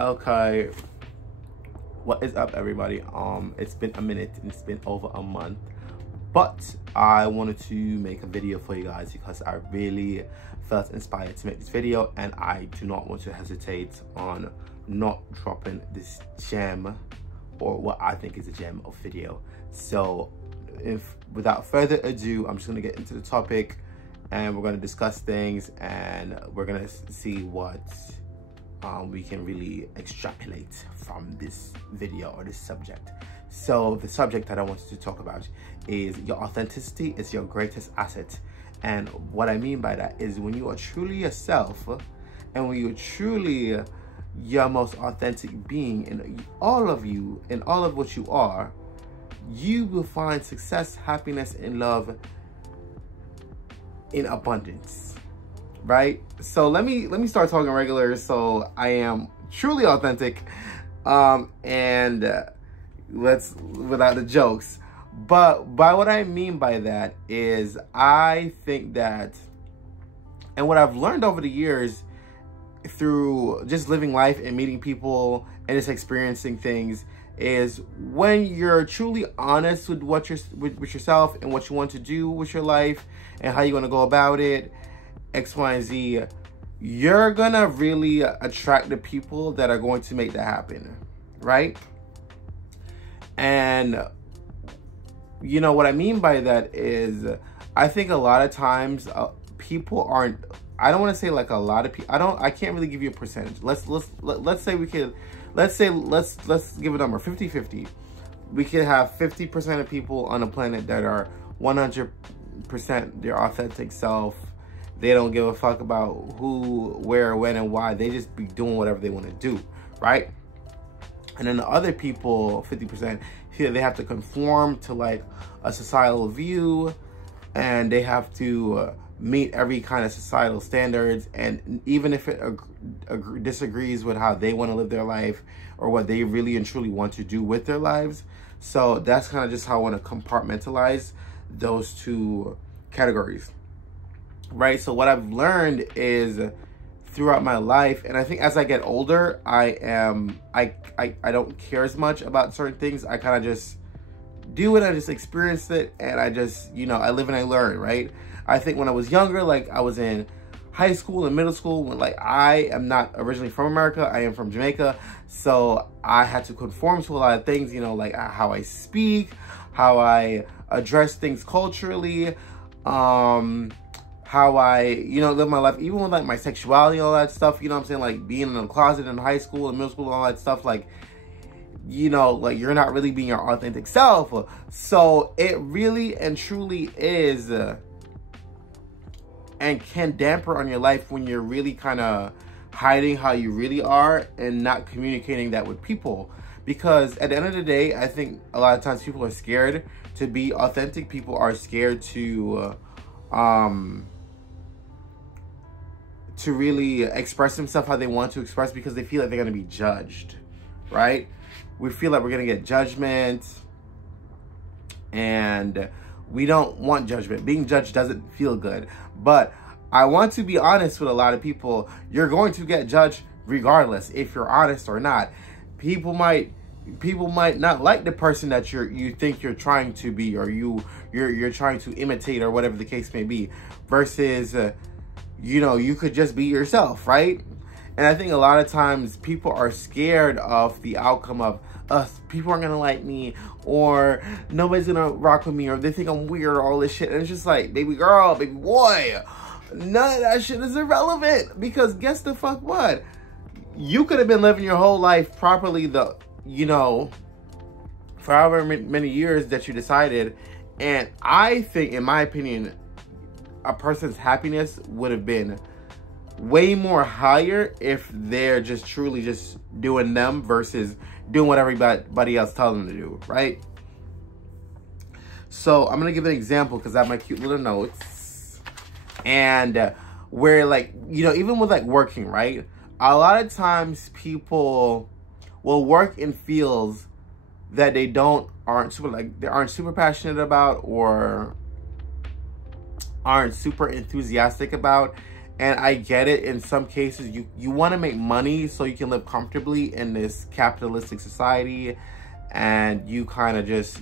Okay, what is up, everybody? It's been a minute and it's been over a month, but I wanted to make a video for you guys because I really felt inspired to make this video, and I do not want to hesitate on not dropping this gem, or what I think is a gem of video. So without further ado, I'm just gonna get into the topic and we're gonna discuss things, and we're gonna see what we can really extrapolate from this video or this subject. So the subject that I wanted to talk about is your authenticity is your greatest asset. And what I mean by that is when you are truly yourself, and when you're truly your most authentic being in all of you, in all of what you are, you will find success, happiness, and love in abundance, right? So let me start talking regular, so I am truly authentic, and let's, without the jokes. But by what I mean by that is, I think that, and what I've learned over the years through just living life and meeting people and just experiencing things, is when you're truly honest with what with yourself and what you want to do with your life and how you want to go about it, X, Y, and Z, you're gonna really attract the people that are going to make that happen, right? And you know what I mean by that is, I think a lot of times people aren't, I don't want to say like a lot of people, I can't really give you a percentage. Let's say we could, let's give a number, 50-50. We could have 50% of people on the planet that are 100% their authentic self. They don't give a fuck about who, where, when, and why. They just be doing whatever they want to do, right? And then the other people, 50%, here they have to conform to like a societal view, and they have to meet every kind of societal standards. And even if it disagrees with how they want to live their life or what they really and truly want to do with their lives. So that's kind of just how I want to compartmentalize those two categories, right? So what I've learned is throughout my life, and I think as I get older, I don't care as much about certain things. I kind of just do it, I just experience it, and I just, you know, I live and I learn, right? I think when I was younger, like I was in high school and middle school, when like I am not originally from America, I am from Jamaica, so I had to conform to a lot of things, you know, like how I speak, how I address things culturally, how I, you know, live my life, even with like my sexuality and all that stuff, you know what I'm saying? Like being in a closet in high school and middle school and all that stuff, like, you know, like you're not really being your authentic self. So it really and truly is, and can damper on your life when you're really kind of hiding how you really are and not communicating that with people. Because at the end of the day, I think a lot of times people are scared to be authentic. People are scared to really express themselves how they want to express, because they feel like they're going to be judged, right? We feel like we're going to get judgment, and we don't want judgment. Being judged doesn't feel good. But I want to be honest with a lot of people. You're going to get judged regardless if you're honest or not. People might not like the person that you think you're trying to be, or you're trying to imitate, or whatever the case may be, versus you know, you could just be yourself, right? And I think a lot of times people are scared of the outcome of people aren't gonna like me, or nobody's gonna rock with me, or they think I'm weird, or all this shit. And it's just like, baby girl, baby boy, none of that shit is irrelevant, because guess the fuck what? You could have been living your whole life properly, you know, for however many years that you decided. And I think, in my opinion, a person's happiness would have been way more higher if they're just truly just doing them versus doing what everybody else tells them to do, right? So I'm gonna give an example because I have my cute little notes, and where, like, you know, even with like working, right? A lot of times people will work in fields that they aren't super passionate about, or aren't super enthusiastic about. And I get it. In some cases, you want to make money so you can live comfortably in this capitalistic society. And you kind of just,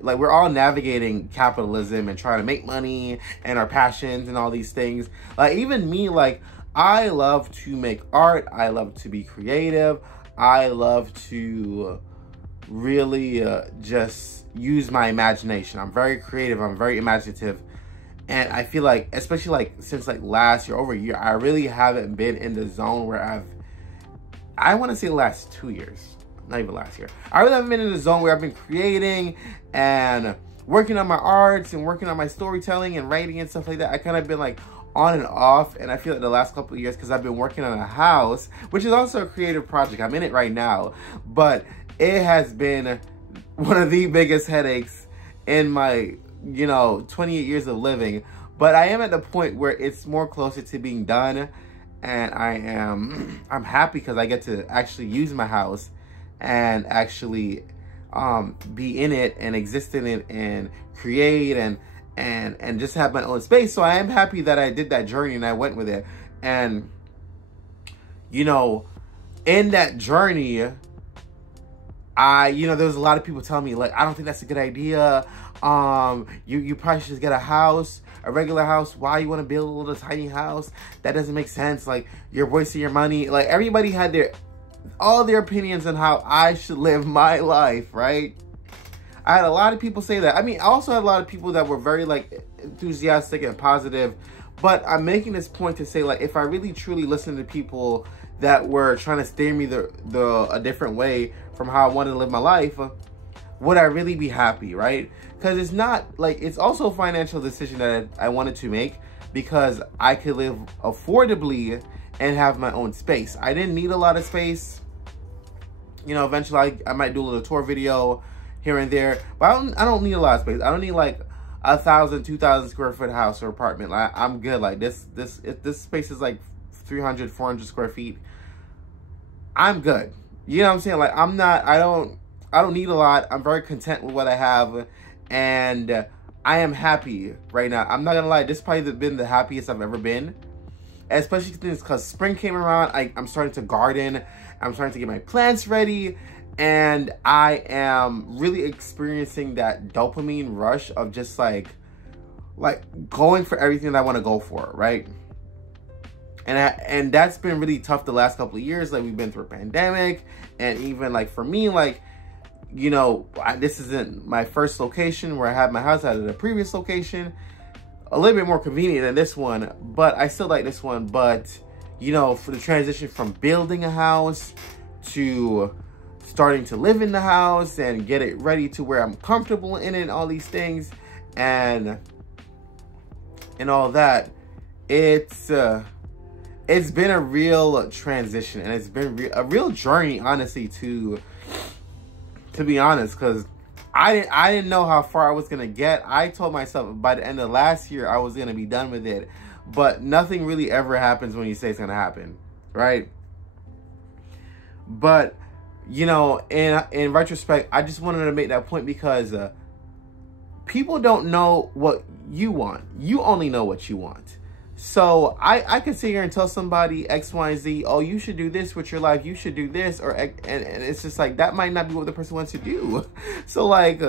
like, we're all navigating capitalism and trying to make money and our passions and all these things. Like, even me, like, I love to make art. I love to be creative. I love to really just use my imagination. I'm very creative. I'm very imaginative. And I feel like, especially like since like last year, over a year, I really haven't been in the zone where I want to say the last 2 years, not even last year. I really haven't been in the zone where I've been creating and working on my arts and working on my storytelling and writing and stuff like that. I kind of been like on and off. And I feel like the last couple of years, because I've been working on a house, which is also a creative project. I'm in it right now, but it has been one of the biggest headaches in my 28 years of living. But I am at the point where it's more closer to being done, and I'm happy because I get to actually use my house and actually be in it and exist in it and create and just have my own space. So I am happy that I did that journey and I went with it. And in that journey, there was a lot of people telling me, like, I don't think that's a good idea. You probably should just get a house, a regular house. Why you want to build a little tiny house? That doesn't make sense. Like, you're wasting your money. Like, everybody had all their opinions on how I should live my life, right? I had a lot of people say that. I mean, I also had a lot of people that were very, like, enthusiastic and positive. But I'm making this point to say, like, if I really truly listened to people that were trying to steer me a different way from how I wanted to live my life, would I really be happy, right? Because it's not, like, it's also a financial decision that I wanted to make because I could live affordably and have my own space. I didn't need a lot of space. Eventually I might do a little tour video here and there, but I don't need a lot of space. I don't need like 1,000, 2,000 square foot house or apartment. Like, I'm good. Like, this space is like 300, 400 square feet. I'm good. You know what I'm saying? Like, I don't need a lot. I'm very content with what I have, and I am happy right now. I'm not gonna lie, this has probably been the happiest I've ever been, especially because spring came around. I'm starting to garden. I'm starting to get my plants ready, and I am really experiencing that dopamine rush of just like going for everything that I want to go for, right? And that's been really tough the last couple of years. Like, we've been through a pandemic, and even like for me, like, this isn't my first location where I had my house. I had a previous location, a little bit more convenient than this one, but I still like this one. But for the transition from building a house to starting to live in the house and get it ready to where I'm comfortable in it and all these things and all that, it's been a real transition, and it's been a real journey, honestly, to be honest, because I didn't know how far I was gonna get. I told myself by the end of last year I was gonna be done with it, but nothing really ever happens when you say it's gonna happen, right? But in retrospect, I just wanted to make that point because people don't know what you want. You only know what you want. So I could sit here and tell somebody X, Y, and Z, oh, you should do this with your life. You should do this, and it's just like, that might not be what the person wants to do. So like,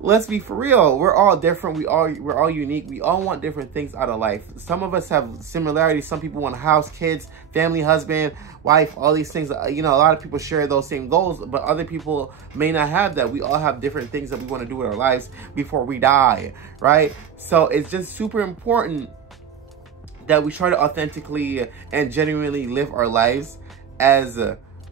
let's be for real. We're all different. We're all unique. We all want different things out of life. Some of us have similarities. Some people want a house, kids, family, husband, wife, all these things. A lot of people share those same goals, but other people may not have that. We all have different things that we want to do with our lives before we die, right? So it's just super important that we try to authentically and genuinely live our lives as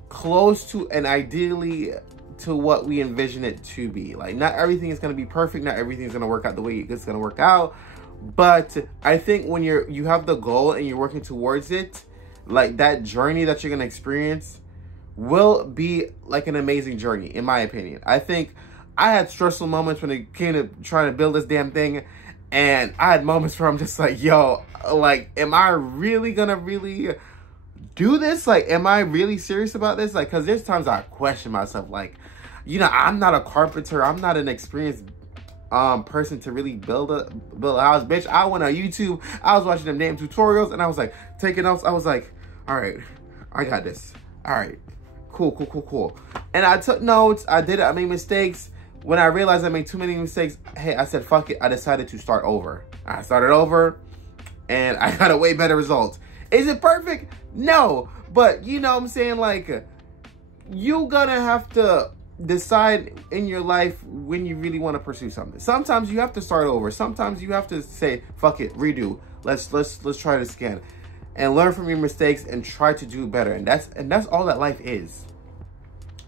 close to and ideally to what we envision it to be. Like, not everything is going to be perfect. Not everything is going to work out the way it's going to work out. But I think when you have the goal and you're working towards it, like, that journey that you're going to experience will be like an amazing journey, in my opinion. I think I had stressful moments when it came to trying to build this damn thing. And I had moments where I'm just like, yo, like, am I really gonna really do this? Like, am I really serious about this? Like, because there's times I question myself, like, I'm not a carpenter. I'm not an experienced person to really build a house. Bitch, I went on YouTube. I was watching them damn tutorials and I was like taking notes. I was like, all right, I got this. All right, cool. And I took notes. I did it. I made mistakes. When I realized I made too many mistakes, hey, I said, fuck it. I decided to start over. I started over and I got a way better result. Is it perfect? No. But you know what I'm saying? Like, you gonna have to decide in your life when you really want to pursue something. Sometimes you have to start over. Sometimes you have to say, fuck it, redo. Let's try this again. And learn from your mistakes and try to do better. And that's all that life is.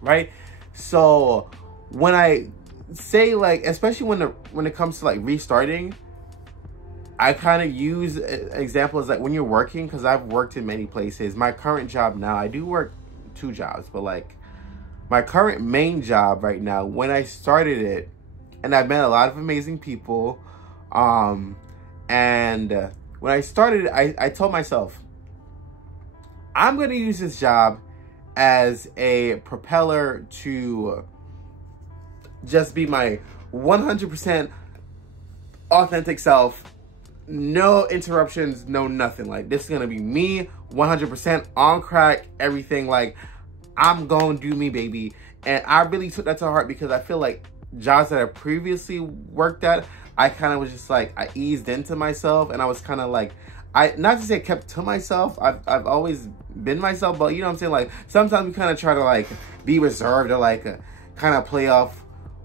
Right? So when I say, like, especially when it comes to like restarting, I kind of use examples like when you're working, because I've worked in many places. My current job now, I do work 2 jobs, but like my current main job right now, when I started it, and I've met a lot of amazing people, and when I started it, I told myself, I'm going to use this job as a propeller to just be my 100% authentic self. No interruptions, no nothing. Like, this is going to be me 100% on crack, everything. Like, I'm going to do me, baby. And I really took that to heart because I feel like jobs that I previously worked at, I kind of was just like, I eased into myself and I was kind of like, not to say kept to myself. I've always been myself, but you know what I'm saying? Like, sometimes we kind of try to like be reserved or like kind of play off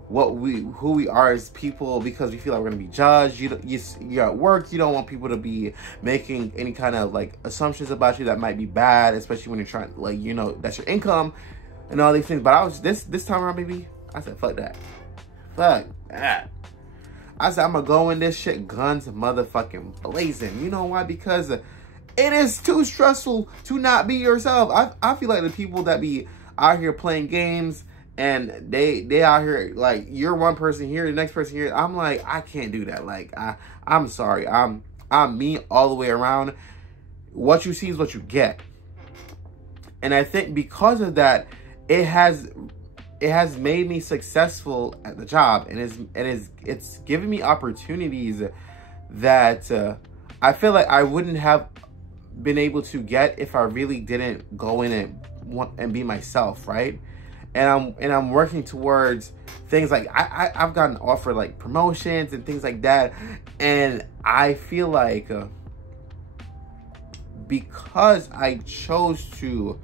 who we are as people because we feel like we're gonna be judged. You're at work, you don't want people to be making any kind of like assumptions about you that might be bad, especially when you're trying, like, you know, that's your income and all these things. But I was this time around, baby, I said, fuck that. I said, I'm gonna go in this shit guns motherfucking blazing. You know why? Because it is too stressful to not be yourself. I feel like the people that be out here playing games and they out here, like, you're one person here, the next person here. I'm like, I can't do that. Like, I'm sorry. I'm me all the way around. What you see is what you get. And I think because of that, it has made me successful at the job, and it's given me opportunities that I feel like I wouldn't have been able to get if I really didn't go in and be myself, right? And I'm working towards things like I've gotten offered like promotions and things like that, and I feel like because I chose to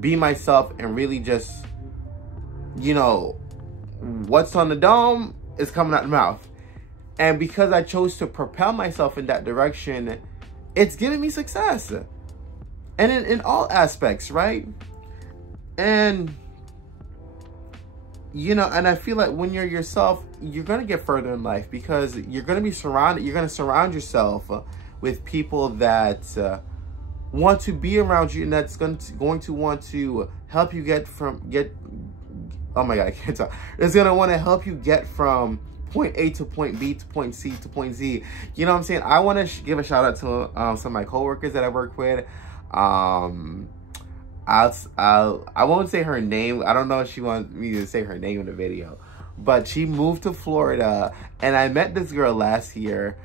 be myself and really just, you know, what's on the dome is coming out the mouth. And because I chose to propel myself in that direction, it's giving me success. And in all aspects, right? And, you know, and I feel like when you're yourself, you're going to get further in life because you're going to surround yourself with people that want to be around you and that's going to want to help you oh my God, I can't talk. It's going to want to help you get from point A to point B to point C to point Z. You know what I'm saying? I want to give a shout out to some of my coworkers that I work with. I won't say her name. I don't know if she wants me to say her name in the video. But she moved to Florida. And I met this girl last year.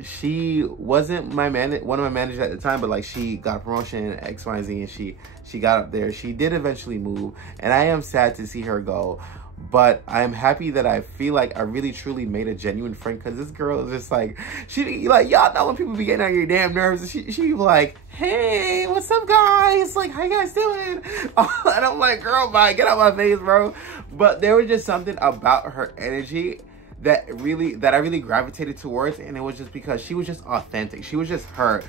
She wasn't one of my managers at the time, but like she got a promotion X, Y, and Z, and she got up there. She did eventually move, and I am sad to see her go, but I'm happy that I feel like I really truly made a genuine friend, because this girl is just like, y'all know when people be getting on your damn nerves, she be like, hey, what's up guys, like, how you guys doing? And I'm like, girl, bye, get out my face, bro. But there was just something about her energy that I really gravitated towards, and it was just because she was just authentic. She was just her,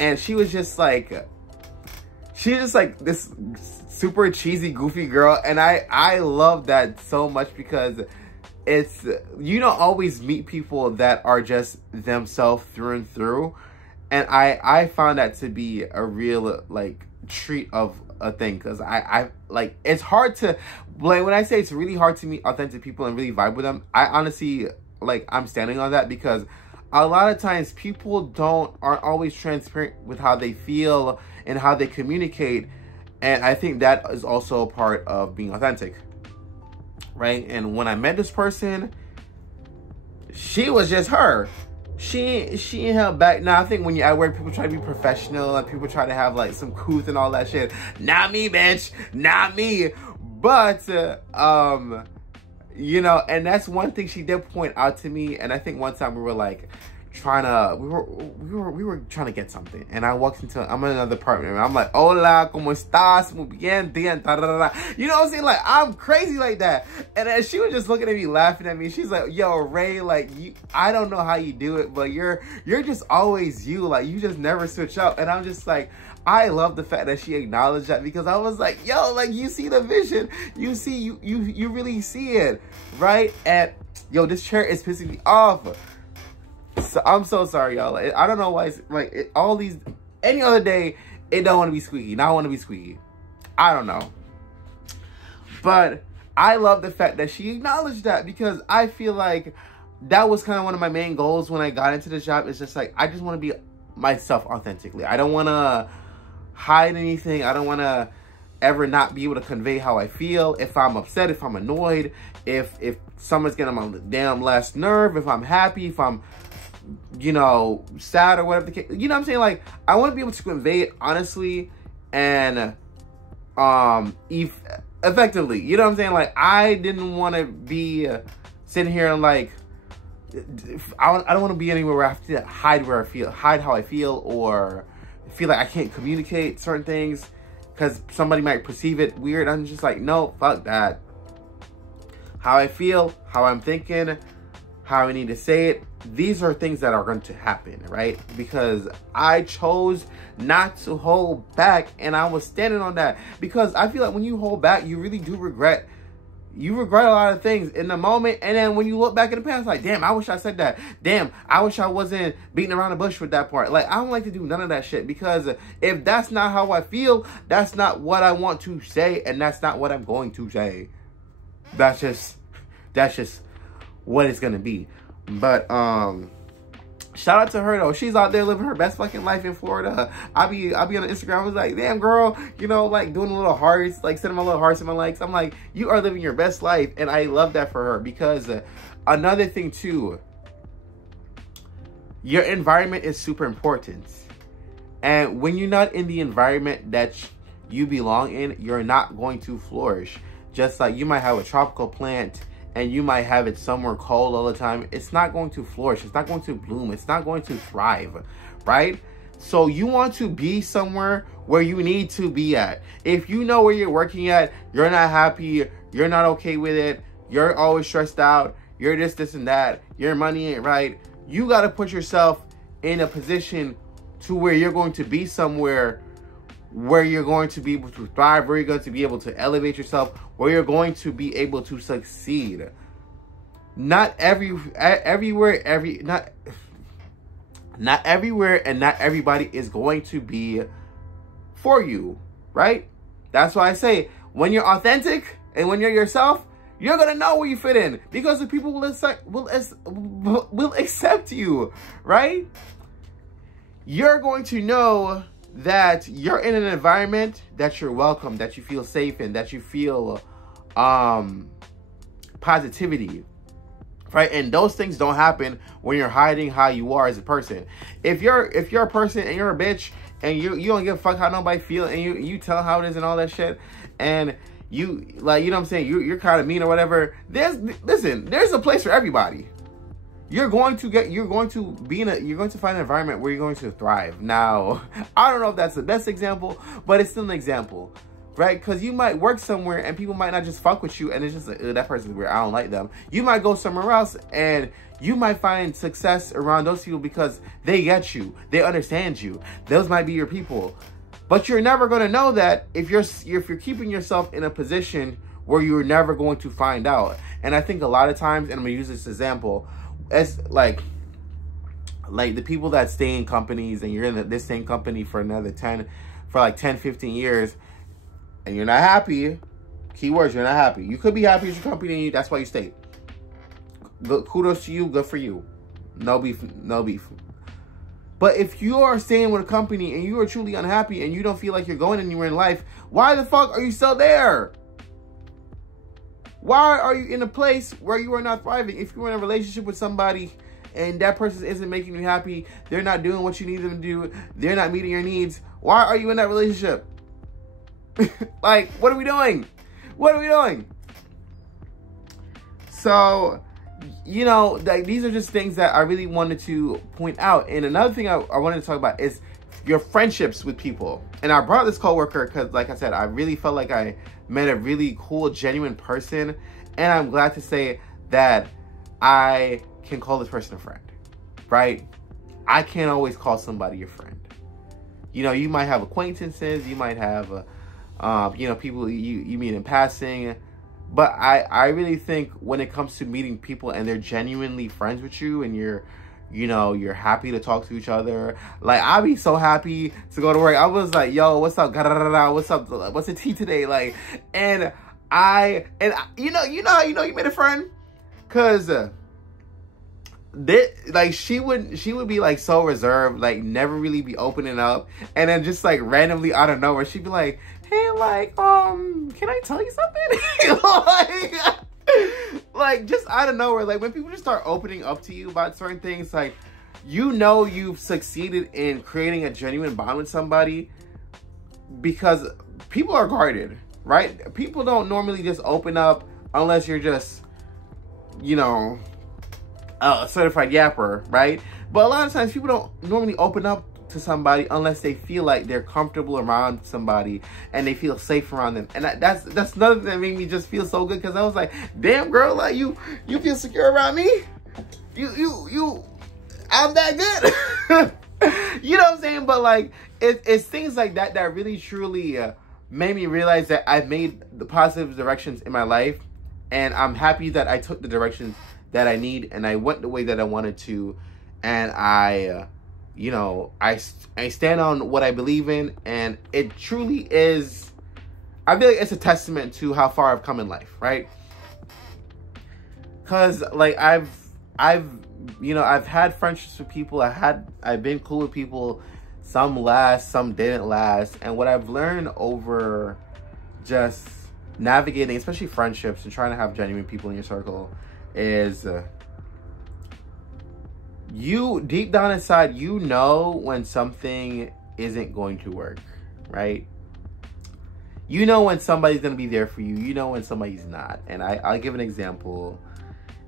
and she was just like this super cheesy, goofy girl, and I love that so much because it's, you don't always meet people that are just themselves through and through, and I found that to be a real like treat of a thing, because I like, it's hard to, like, when I say it's really hard to meet authentic people and really vibe with them, I honestly, like, I'm standing on that, because a lot of times people aren't always transparent with how they feel and how they communicate, and I think that is also a part of being authentic, right? And when I met this person, she was just her. She ain't held back. Now, I think when you're at work, people try to be professional and people try to have like some couth and all that shit. Not me, bitch. Not me. But, you know, and that's one thing she did point out to me. And I think one time we were like we were trying to get something. And I walked into, I'm in another apartment. And I'm like, hola, ¿cómo estás? Muy bien, bien, da, da, da. You know what I'm saying? Like, I'm crazy like that. And then she was just looking at me, laughing at me. She's like, yo, Ray, like, I don't know how you do it, but you're just always you. Like, you just never switch up. And I'm just like, I love the fact that she acknowledged that, because I was like, yo, like, you see the vision. You see, you really see it, right? And, yo, this chair is pissing me off. So I'm so sorry, y'all. Like, I don't know why it's like all these, any other day, it don't want to be squeaky. Now I want to be squeaky. I don't know. But I love the fact that she acknowledged that, because I feel like that was kind of one of my main goals when I got into the job. It's just like, I just want to be myself authentically. I don't want to hide anything. I don't want to ever not be able to convey how I feel. If I'm upset, if I'm annoyed, if someone's getting on my damn last nerve, if I'm happy, if I'm, you know, sad or whatever the case, you know what I'm saying? Like, I want to be able to convey it honestly and effectively, you know what I'm saying? Like, I didn't want to be sitting here and like, I don't want to be anywhere where I have to hide where I feel, hide how I feel, or feel like I can't communicate certain things because somebody might perceive it weird. I'm just like, no, fuck that. How I feel, how I'm thinking, how I need to say it, these are things that are going to happen, right? Because I chose not to hold back, and I was standing on that, because I feel like when you hold back, you really do regret. You regret a lot of things in the moment, and then when you look back in the past, like, damn, I wish I said that. Damn, I wish I wasn't beating around the bush with that part. Like, I don't like to do none of that shit, because if that's not how I feel, that's not what I want to say, and that's not what I'm going to say. That's just what it's gonna be. But shout out to her though. She's out there living her best fucking life in Florida. I'll be on Instagram. I was like, damn girl, you know, like doing a little hearts, like sending my little hearts and my likes. I'm like, you are living your best life, and I love that for her, because another thing too, your environment is super important. And when you're not in the environment that you belong in, you're not going to flourish. Just like you might have a tropical plant and you might have it somewhere cold all the time, it's not going to flourish. It's not going to bloom. It's not going to thrive, right? So you want to be somewhere where you need to be at. If you know where you're working at, you're not happy, you're not okay with it, you're always stressed out, you're this and that, your money ain't right, you got to put yourself in a position to where you're going to be somewhere where you're going to be able to thrive, where you're going to be able to elevate yourself, where you're going to be able to succeed. Not everywhere and not everybody is going to be for you, right? That's why I say, when you're authentic and when you're yourself, you're gonna know where you fit in, because the people will accept you, right? You're going to know that you're in an environment that you're welcome, that you feel safe in, that you feel positivity, right? And those things don't happen when you're hiding how you are as a person. If you're a person and you're a bitch and you don't give a fuck how nobody feel, and you tell how it is and all that shit, and you, like, you know what I'm saying, you're kind of mean or whatever, there's a place for everybody. You're going to find an environment where you're going to thrive. Now, I don't know if that's the best example, but it's still an example, right? Because you might work somewhere and people might not just fuck with you, and it's just like, that person's weird, I don't like them. You might go somewhere else and you might find success around those people because they get you, they understand you. Those might be your people. But you're never going to know that if you're keeping yourself in a position where you're never going to find out. And I think a lot of times, and I'm going to use this example, it's like the people that stay in companies, and you're in this same company for another 10, 15 years, and you're not happy. Keywords, you're not happy. You could be happy with your company, that's why you stay. Good, kudos to you, good for you. No beef, no beef. But if you are staying with a company and you are truly unhappy and you don't feel like you're going anywhere in life, why the fuck are you still there? Why are you in a place where you are not thriving? If you're in a relationship with somebody and that person isn't making you happy, they're not doing what you need them to do, they're not meeting your needs, why are you in that relationship? Like, what are we doing? What are we doing? So, you know, like, these are just things that I really wanted to point out. And another thing I wanted to talk about is your friendships with people. And I brought this coworker because, like I said, I really felt like I met a really cool, genuine person. And I'm glad to say that I can call this person a friend, right? I can't always call somebody a friend. You know, you might have acquaintances, you might have, you know, people you meet in passing. But I really think when it comes to meeting people and they're genuinely friends with you and you're happy to talk to each other. Like, I'd be so happy to go to work. I was like, yo, what's up? What's up? What's the tea today? Like, and you know how you made a friend? Cause she would be like so reserved, like never really be opening up. And then just like randomly out of nowhere, she'd be like, hey, like, can I tell you something? like just out of nowhere. Like, when people just start opening up to you about certain things, like, you know you've succeeded in creating a genuine bond with somebody, because people are guarded, right? People don't normally just open up unless you're just, you know, a certified yapper, right? But a lot of times people don't normally open up to somebody unless they feel like they're comfortable around somebody and they feel safe around them. And that's another thing that made me just feel so good, because I was like, damn, girl, like, you feel secure around me? I'm that good. You know what I'm saying? But like, it's things like that that really truly made me realize that I've made the positive directions in my life, and I'm happy that I took the directions that I need and I went the way that I wanted to, and I you know, I stand on what I believe in, and it truly is, I feel like it's a testament to how far I've come in life, right? Because, like, I've had friendships with people, I've been cool with people, some last, some didn't last, and what I've learned over just navigating, especially friendships and trying to have genuine people in your circle, is you, deep down inside, you know when something isn't going to work, right? You know when somebody's going to be there for you. You know when somebody's not. And I'll give an example.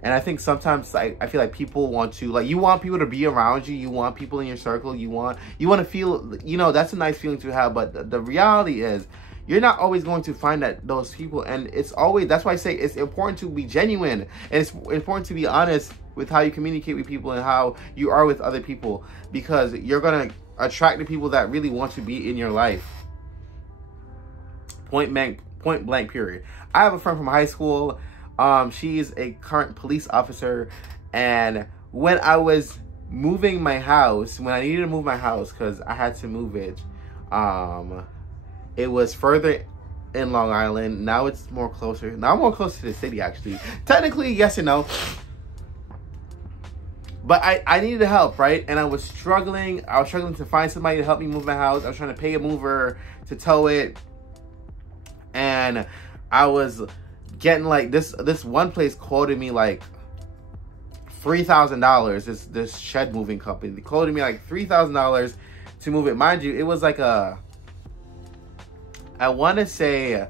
And I think sometimes I feel like people want to, like, you want people to be around you. You want people in your circle. You want to feel, you know, that's a nice feeling to have. But the reality is, you're not always going to find those people. And it's always, that's why I say it's important to be genuine. And it's important to be honest with how you communicate with people and how you are with other people, because you're going to attract the people that really want to be in your life. Point blank, period. I have a friend from high school. She's a current police officer. And when I was moving my house, when I needed to move my house, because I had to move it, it was further in Long Island. Now it's more closer. Now I'm more close to the city, actually. Technically, yes and no. But I needed help, right? And I was struggling. I was struggling to find somebody to help me move my house. I was trying to pay a mover to tow it. And I was getting, like, this one place quoted me like $3,000. This shed moving company. They quoted me like $3,000 to move it. Mind you, it was like I want to say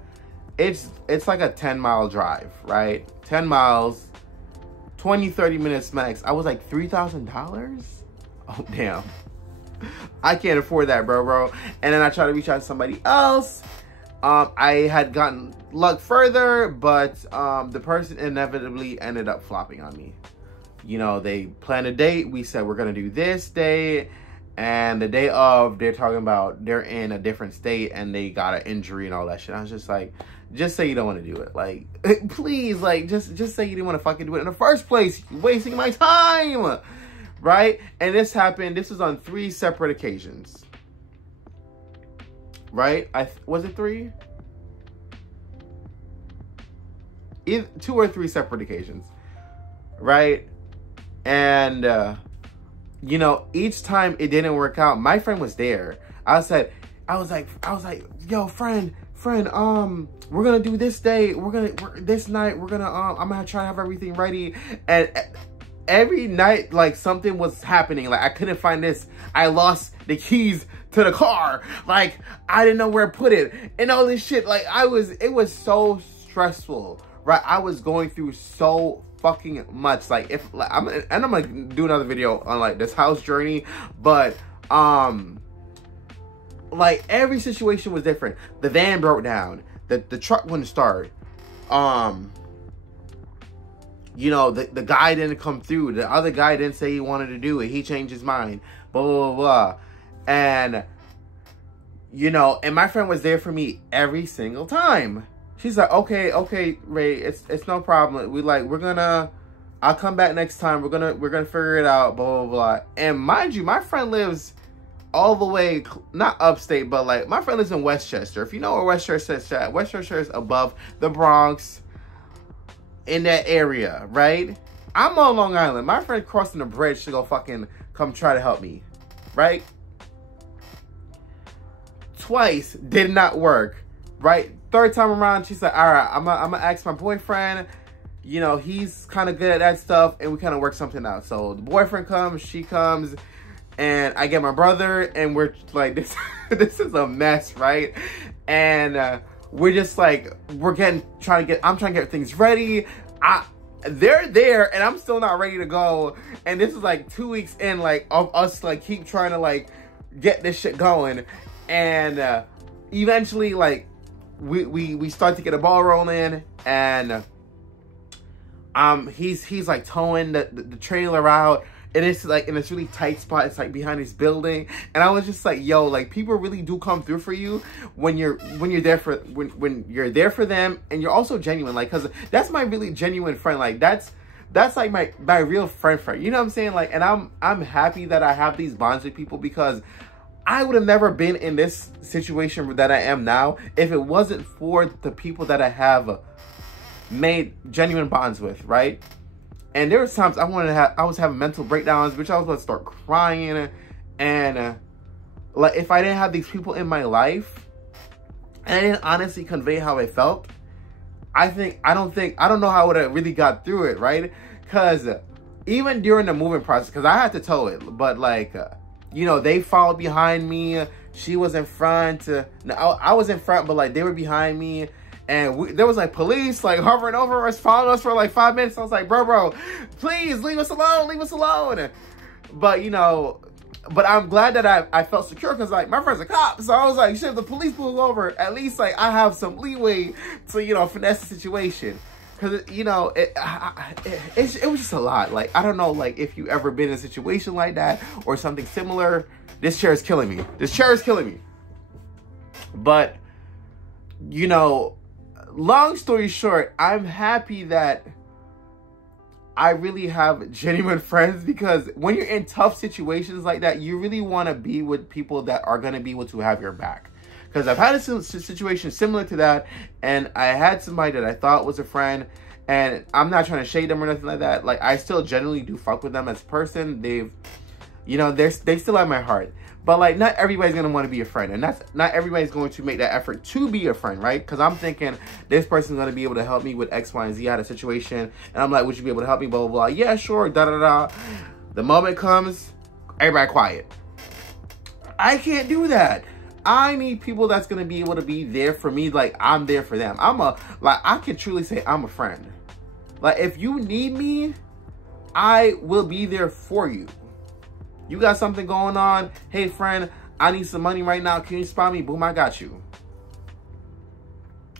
it's like a 10-mile drive, right? 10 miles. 20-30 minutes max. I was like, $3,000? Oh, damn. I can't afford that, bro. And then I tried to reach out to somebody else. I had gotten luck further, but the person inevitably ended up flopping on me. You know, they planned a date. We said, we're going to do this day. And the day of, they're talking about they're in a different state and they got an injury and all that shit. I was just like, just say you don't want to do it. Like, please, like, just say you didn't want to fucking do it in the first place. You're wasting my time, right? And this happened. This was on 3 separate occasions, right? Was it 3? 2 or 3 separate occasions, right? And you know, each time it didn't work out, my friend was there. I was like, yo, friend, friend, we're gonna do this day, this night, I'm gonna try to have everything ready. And every night, like, something was happening. Like, I couldn't find this. I lost the keys to the car. Like, I didn't know where to put it. And all this shit. Like, it was so stressful, right? I was going through so fucking much. Like, I'm gonna do another video on, like, this house journey. But, like, every situation was different. The van broke down. The truck wouldn't start. You know, the guy didn't come through. The other guy didn't say he wanted to do it. He changed his mind. Blah, blah, blah, blah. And, you know, and my friend was there for me every single time. She's like, okay, Ray, it's no problem. I'll come back next time. We're gonna figure it out, blah, blah, blah. And mind you, my friend lives all the way, not upstate, but, like, my friend lives in Westchester. If you know where Westchester is at, Westchester is above the Bronx, in that area, right? I'm on Long Island. My friend crossing the bridge to go fucking come try to help me, right? Twice did not work, right? Third time around, she's like, all right, I'm gonna ask my boyfriend. You know, he's kind of good at that stuff, and we kind of work something out. So the boyfriend comes, she comes, and I get my brother, and we're like, this is a mess, right? And we're just like, I'm trying to get things ready. They're there, and I'm still not ready to go. And this is like 2 weeks in, like, of us, like, keep trying to, like, get this shit going. And eventually, like, we start to get a ball rolling, and he's like towing the trailer out. And it's like in this really tight spot. It's like behind this building. And I was just like, yo, like, people really do come through for you when you're there for them, and you're also genuine. Like, cause that's my really genuine friend. Like, that's like my real friend. You know what I'm saying? Like, and I'm happy that I have these bonds with people, because I would have never been in this situation that I am now if it wasn't for the people that I have made genuine bonds with, right? And there was times I was having mental breakdowns, which I was about to start crying. And like, if I didn't have these people in my life, and I didn't honestly convey how I felt, I don't know how I would have really got through it, right? Because even during the moving process, because I had to tow it, but, like, you know, they followed behind me. She was in front. No, I was in front, but, like, they were behind me. And there was, like, police, like, hovering over us, following us for, like, 5 minutes. I was like, bro, please leave us alone. But, you know, but I'm glad that I felt secure, because, like, my friend's a cop. So I was like, shit, if the police pull over, at least, like, I have some leeway to, you know, finesse the situation. Because, you know, it was just a lot. Like, I don't know, like, if you ever been in a situation like that or something similar. This chair is killing me. But, you know, long story short, I'm happy that I really have genuine friends, because when you're in tough situations like that, you really want to be with people that are going to be able to have your back. Because I've had a situation similar to that, and I had somebody that I thought was a friend, and I'm not trying to shade them or nothing like that. Like, I still genuinely do fuck with them as a person. They've, you know, they still have my heart. But, like, not everybody's going to want to be a friend. And not everybody's going to make that effort to be a friend, right? Because I'm thinking this person's going to be able to help me with X, Y, and Z out of situation. And I'm like, would you be able to help me? Blah, blah, blah. Yeah, sure. Da-da-da. The moment comes, everybody quiet. I can't do that. I need people that's going to be able to be there for me like I'm there for them. I can truly say I'm a friend. Like, if you need me, I will be there for you. You got something going on. Hey, friend, I need some money right now. Can you spot me? Boom, I got you.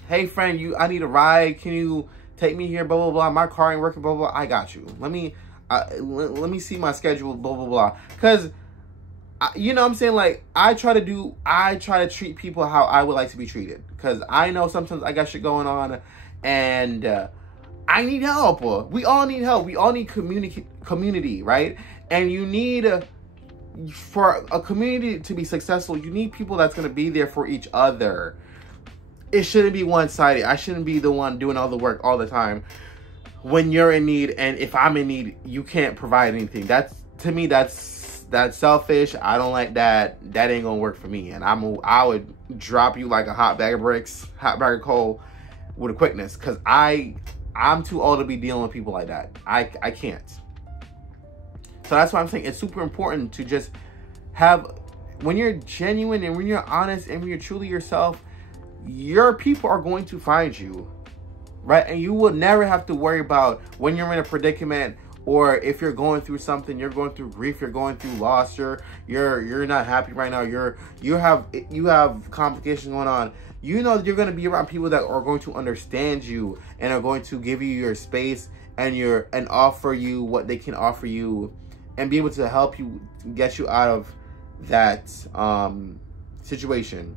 Hey, friend, I need a ride. Can you take me here? Blah, blah, blah. My car ain't working. Blah, blah, blah. I got you. Let me see my schedule. Blah, blah, blah. Because, you know what I'm saying? Like, I try to treat people how I would like to be treated. Because I know sometimes I got shit going on. And I need help. We all need help. We all need community, right? And you need... for a community to be successful, you need people that's going to be there for each other. It shouldn't be one-sided. I shouldn't be the one doing all the work all the time when you're in need, and if I'm in need, you can't provide anything. To me, that's that's selfish. I don't like that. That ain't gonna work for me. And I would drop you like a hot bag of bricks, hot bag of coal with a quickness. Cause I'm too old to be dealing with people like that. I can't. So that's why I'm saying it's super important to just have, when you're genuine and when you're honest and when you're truly yourself, your people are going to find you, right? And you will never have to worry about when you're in a predicament, or if you're going through something, you're going through grief, you're going through loss, you're not happy right now, you have complications going on. You know you're going to be around people that are going to understand you and are going to give you your space and offer you what they can offer you and be able to help you, get you out of that situation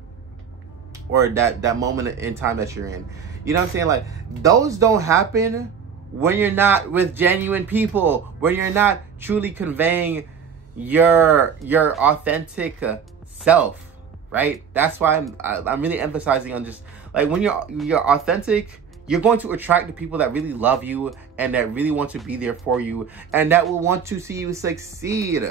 or that moment in time that you're in. You know what I'm saying? Like, those don't happen when you're not with genuine people, when you're not truly conveying your authentic self, right? That's why I'm really emphasizing on just like when you're authentic, you're going to attract the people that really love you and that really want to be there for you and that will want to see you succeed,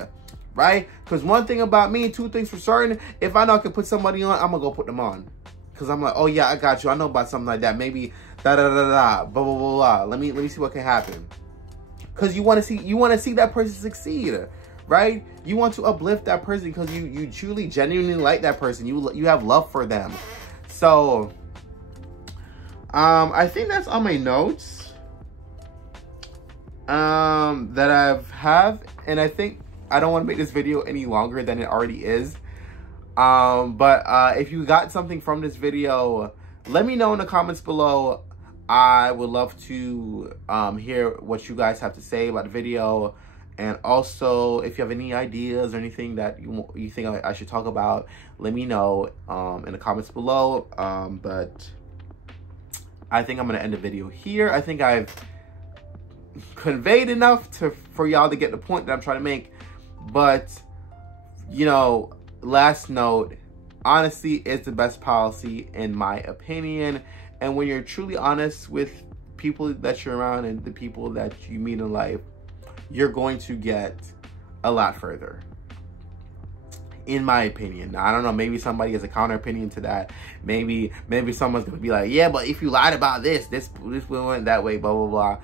right? Because one thing about me, two things for certain, if I know I can put somebody on, I'm gonna go put them on. Because I'm like, oh yeah, I got you. I know about something like that. Maybe blah blah blah blah. Let me see what can happen. Because you want to see that person succeed, right? You want to uplift that person because you truly genuinely like that person. You have love for them. So I think that's all my notes that have, and I think I don't want to make this video any longer than it already is. But if you got something from this video, let me know in the comments below. I would love to hear what you guys have to say about the video. And also, if you have any ideas or anything that you think I should talk about, let me know in the comments below. But I think I'm going to end the video here. I think I've conveyed enough for y'all to get the point that I'm trying to make. But, you know, last note, honesty is the best policy in my opinion. And when you're truly honest with people that you're around and the people that you meet in life, you're going to get a lot further, in my opinion. Now, I don't know, maybe somebody has a counter opinion to that. Maybe someone's gonna be like, yeah, but if you lied about this went that way, blah blah blah.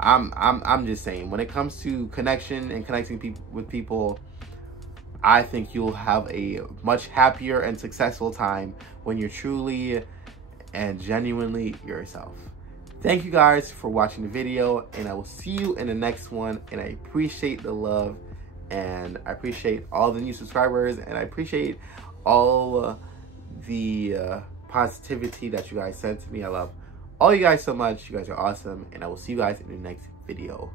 I'm just saying, when it comes to connection and connecting with people, I think you'll have a much happier and successful time when you're truly and genuinely yourself. Thank you guys for watching the video, and I will see you in the next one. And I appreciate the love, and I appreciate all the new subscribers, and I appreciate all the positivity that you guys sent to me. I love all you guys so much. You guys are awesome, and I will see you guys in the next video.